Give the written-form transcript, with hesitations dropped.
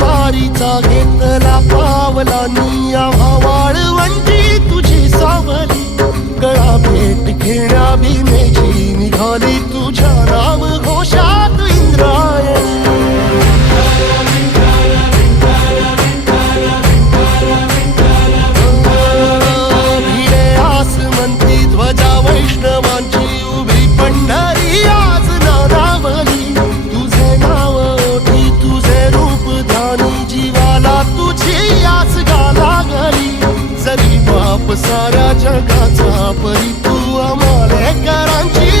वारीचा घेतला पावलांनी आम्हा वाळवंटी तुझी सावली गळा भेट घेण्या भीमेची निघाली तुझ्या नाम घोषात इंद्रायणी भिडे आसमंती ध्वजा वैष्णवांची उभी पंढरी आज नादावली तुझे नाव ओठी तुझे रूप ध्यानी जीवाला तुझी आस लागली जरी बाप साऱ्या जगाचा परी तू आम्हाले करांची